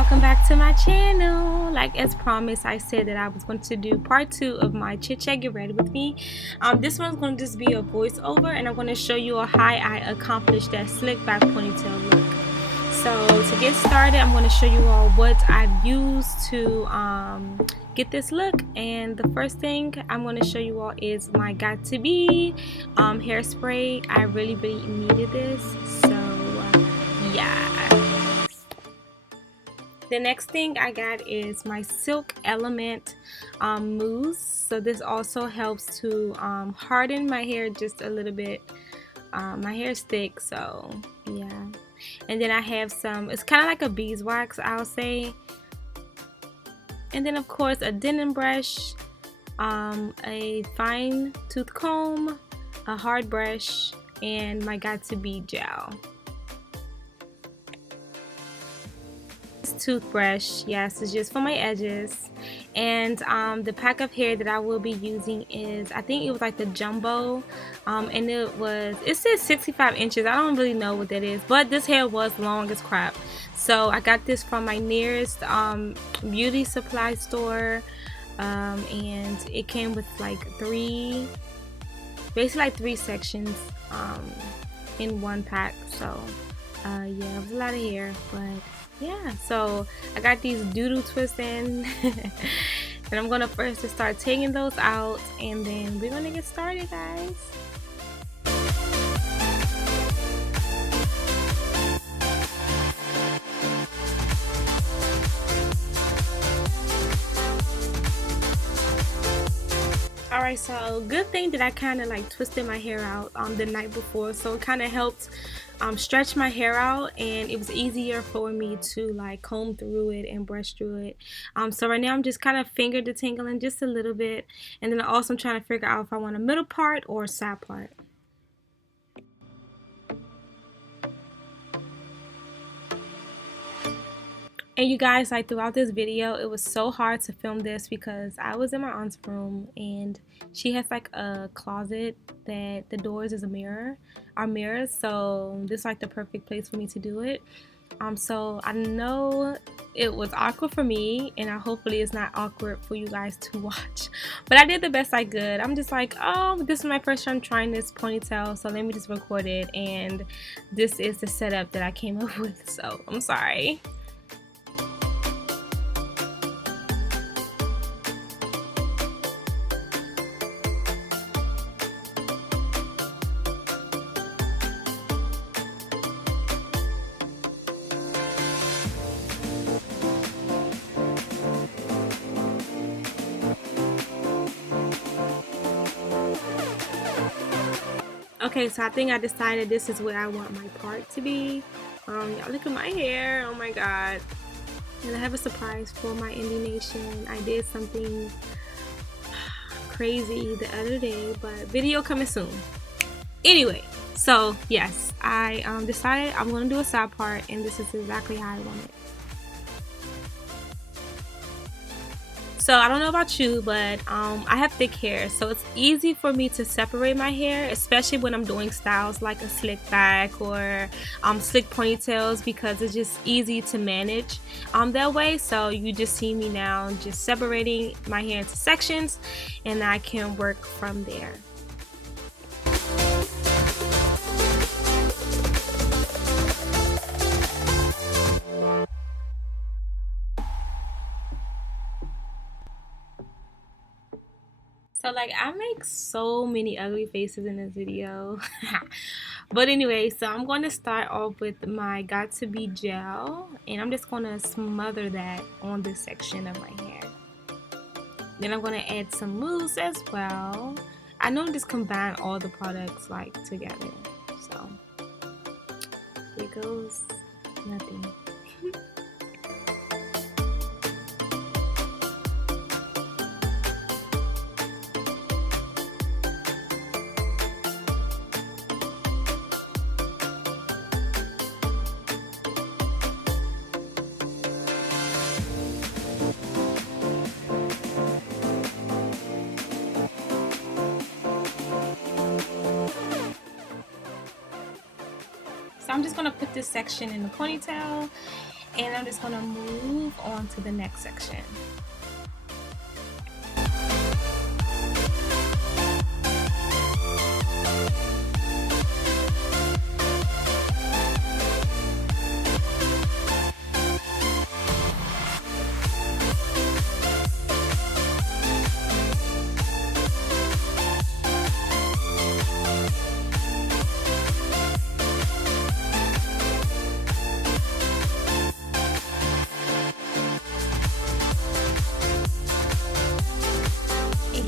welcome back to my channel. Like as promised, I said that I was going to do part 2 of my chit chat. Get ready with me. This one's going to just be a voiceover, and I'm going to show you how I accomplished that slick back ponytail look. So to get started, I'm going to show you all what I've used to get this look. And the first thing I'm going to show you all is my Got To Be hairspray. I really needed this, so yeah. The next thing I got is my Silk Element mousse. So this also helps to harden my hair just a little bit. My hair is thick, so yeah. And then I have some, it's kind of like a beeswax, I'll say. And then of course a denim brush, a fine tooth comb, a hard brush, and my Got To Be gel. Toothbrush, yes, it's just for my edges. And the pack of hair that I will be using is, I think it was like the jumbo, and it says 65 inches. I don't really know what that is, but this hair was long as crap, so I got this from my nearest beauty supply store, and it came with like basically like three sections in one pack. So yeah, it was a lot of hair, but yeah, so I got these doodle twists in and I'm gonna first just start taking those out, and then we're gonna get started, guys. Alright, so good thing that I kind of like twisted my hair out the night before, so it kind of helped stretch my hair out, and it was easier for me to like comb through it and brush through it. So right now I'm just kind of finger detangling just a little bit, and then also I'm trying to figure out if I want a middle part or a side part. And you guys, like throughout this video, it was so hard to film this because I was in my aunt's room, and she has like a closet that the doors is are mirrors, so this is like the perfect place for me to do it. So I know it was awkward for me, and hopefully it's not awkward for you guys to watch, but I did the best I could. I'm just like, oh, this is my first time trying this ponytail, so let me just record it, and this is the setup that I came up with, so I'm sorry. Okay, so I think I decided this is where I want my part to be. Y'all look at my hair, oh my god. And I have a surprise for my IndiaNation. I did something crazy the other day, but video coming soon. Anyway, so yes, I decided I'm going to do a side part, and this is exactly how I want it. So I don't know about you, but I have thick hair, so it's easy for me to separate my hair, especially when I'm doing styles like a slick back or slick ponytails, because it's just easy to manage that way. So you just see me now just separating my hair into sections, and I can work from there. So like I make so many ugly faces in this video. But anyway, so I'm going to start off with my Got To Be gel, and I'm just going to smother that on this section of my hair. Then I'm going to add some mousse as well. I know just combine all the products like together. So here goes nothing. So I'm just going to put this section in the ponytail, And I'm just gonna move on to the next section.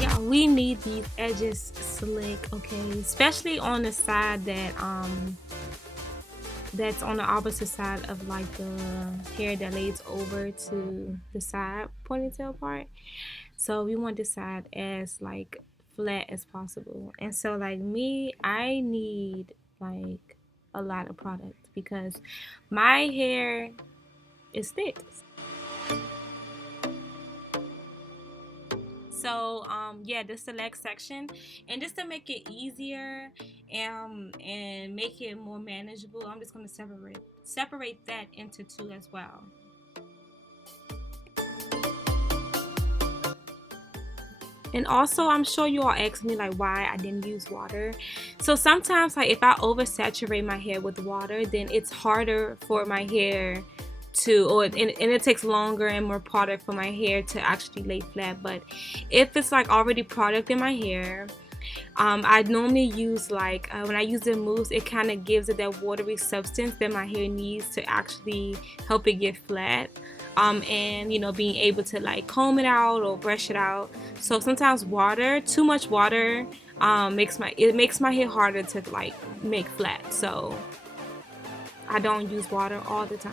Yeah, we need these edges slick, okay, especially on the side that's on the opposite side of like the hair that lays over to the side ponytail part. So we want this side as like flat as possible. And so like me, I need like a lot of product because my hair is thick. So yeah, this select section, and just to make it easier and make it more manageable, I'm just going to separate that into two as well. And also, I'm sure you all asked me like why I didn't use water. So sometimes like if I oversaturate my hair with water, then it's harder for my hair to, and it takes longer and more product for my hair to actually lay flat. But if it's like already product in my hair, I normally use like when I use the mousse, it kind of gives it that watery substance that my hair needs to actually help it get flat. And you know, being able to like comb it out or brush it out. So sometimes too much water makes my hair harder to like make flat. So I don't use water all the time.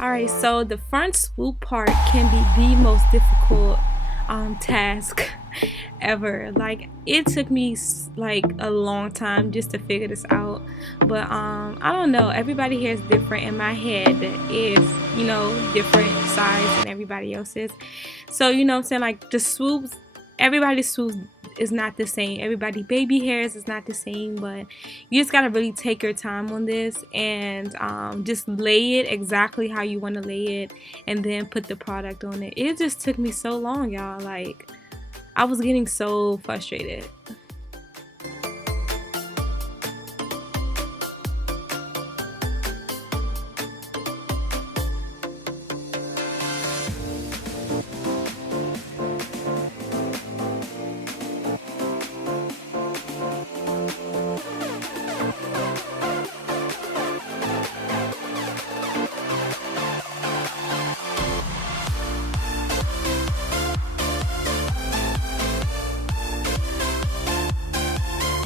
Alright, so the front swoop part can be the most difficult task ever. Like it took me like a long time just to figure this out. But I don't know, everybody here is different, and my head is, you know, different size than everybody else's. So you know what I'm saying, like the swoops, everybody's swoops is not the same. Everybody baby hairs is not the same, but you just gotta really take your time on this and just lay it exactly how you want to lay it, and then put the product on it. It just took me so long, y'all. Like I was getting so frustrated.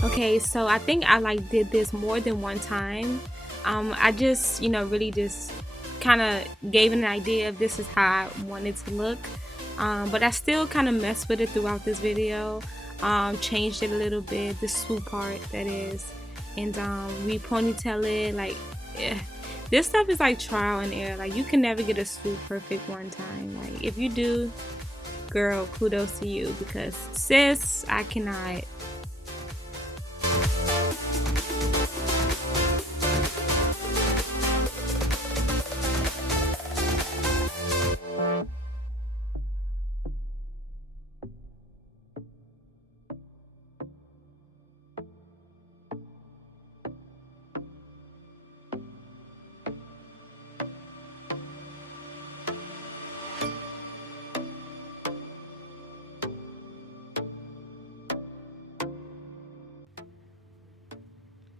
Okay, so I think I like did this more than one time. I just, you know, really just kind of gave an idea of this is how I wanted to look. But I still kind of messed with it throughout this video. Changed it a little bit, the swoop part that is, and re-ponytail it. Like, this stuff is like trial and error. Like you can never get a swoop perfect one time. Like if you do, girl, kudos to you, because sis, I cannot.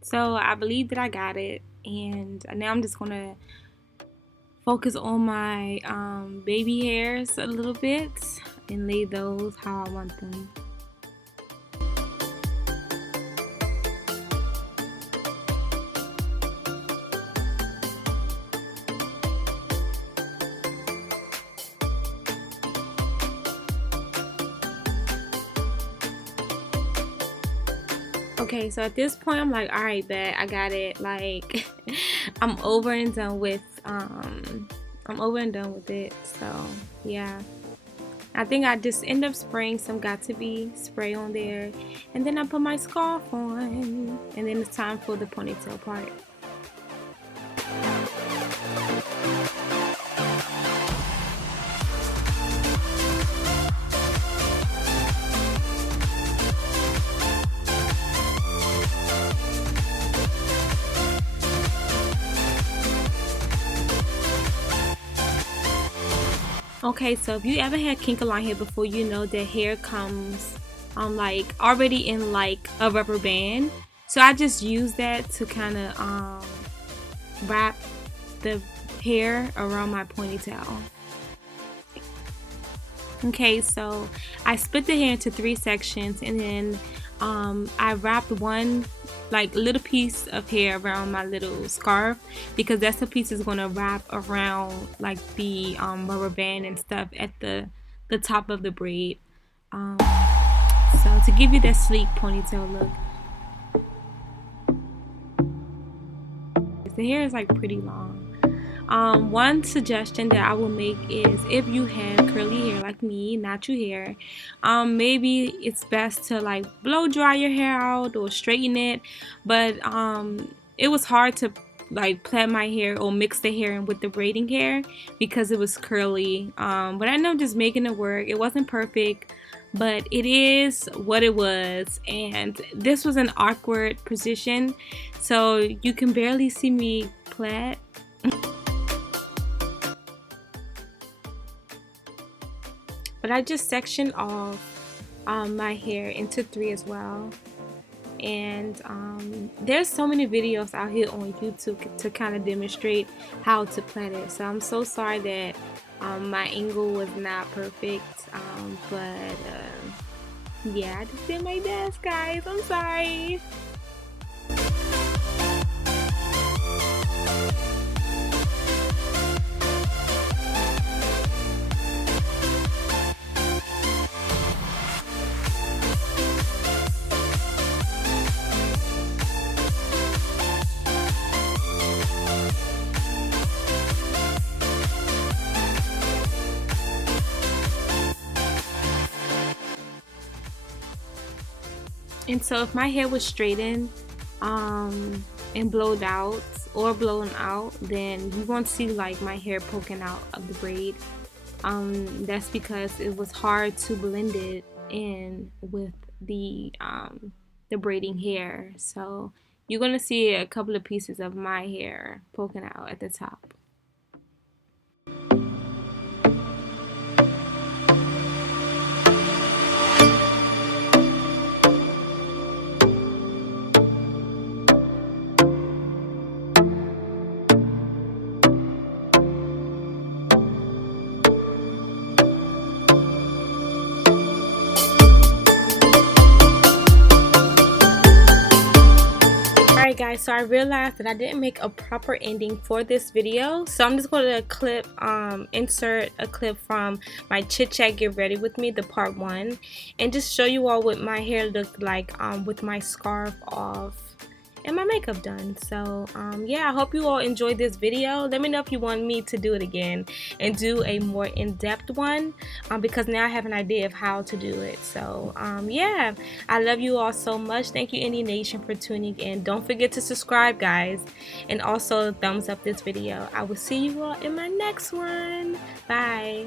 So I believe that I got it, and now I'm just gonna focus on my baby hairs a little bit and lay those how I want them. Okay, so at this point I'm like, all right, bet I got it. Like I'm over and done with it. So yeah, I think I just end up spraying some Got To Be spray on there, and then I put my scarf on, and then it's time for the ponytail part. Okay, so if you ever had kink line hair before, you know that hair comes like already in like a rubber band. So I just use that to kind of wrap the hair around my ponytail. Okay, so I split the hair into 3 sections, and then I wrapped one like little piece of hair around my little scarf, because that's the piece is gonna wrap around like the rubber band and stuff at the top of the braid. So to give you that sleek ponytail look. The hair is like pretty long. One suggestion that I will make is, if you have curly hair like me, natural hair, maybe it's best to like blow dry your hair out or straighten it. But it was hard to like plait my hair or mix the hair in with the braiding hair because it was curly. But I know just making it work. It wasn't perfect, but it is what it was. And this was an awkward position, so you can barely see me plait. But I just sectioned off my hair into 3 as well. And there's so many videos out here on YouTube to kind of demonstrate how to plait it. So I'm so sorry that my angle was not perfect. But yeah, I just did my best, guys. I'm sorry. And so if my hair was straightened and blowed out or blown out, then you won't see like my hair poking out of the braid. That's because it was hard to blend it in with the braiding hair. So you're gonna see a couple of pieces of my hair poking out at the top. Alright guys, so I realized that I didn't make a proper ending for this video, so I'm just going to insert a clip from my chit chat get ready with me, the part 1, and just show you all what my hair looked like with my scarf off and my makeup done. So yeah, I hope you all enjoyed this video. Let me know if you want me to do it again and do a more in-depth one, because now I have an idea of how to do it. So yeah, I love you all so much. Thank you, IndiaNation, for tuning in. Don't forget to subscribe, guys, and also thumbs up this video. I will see you all in my next one. Bye.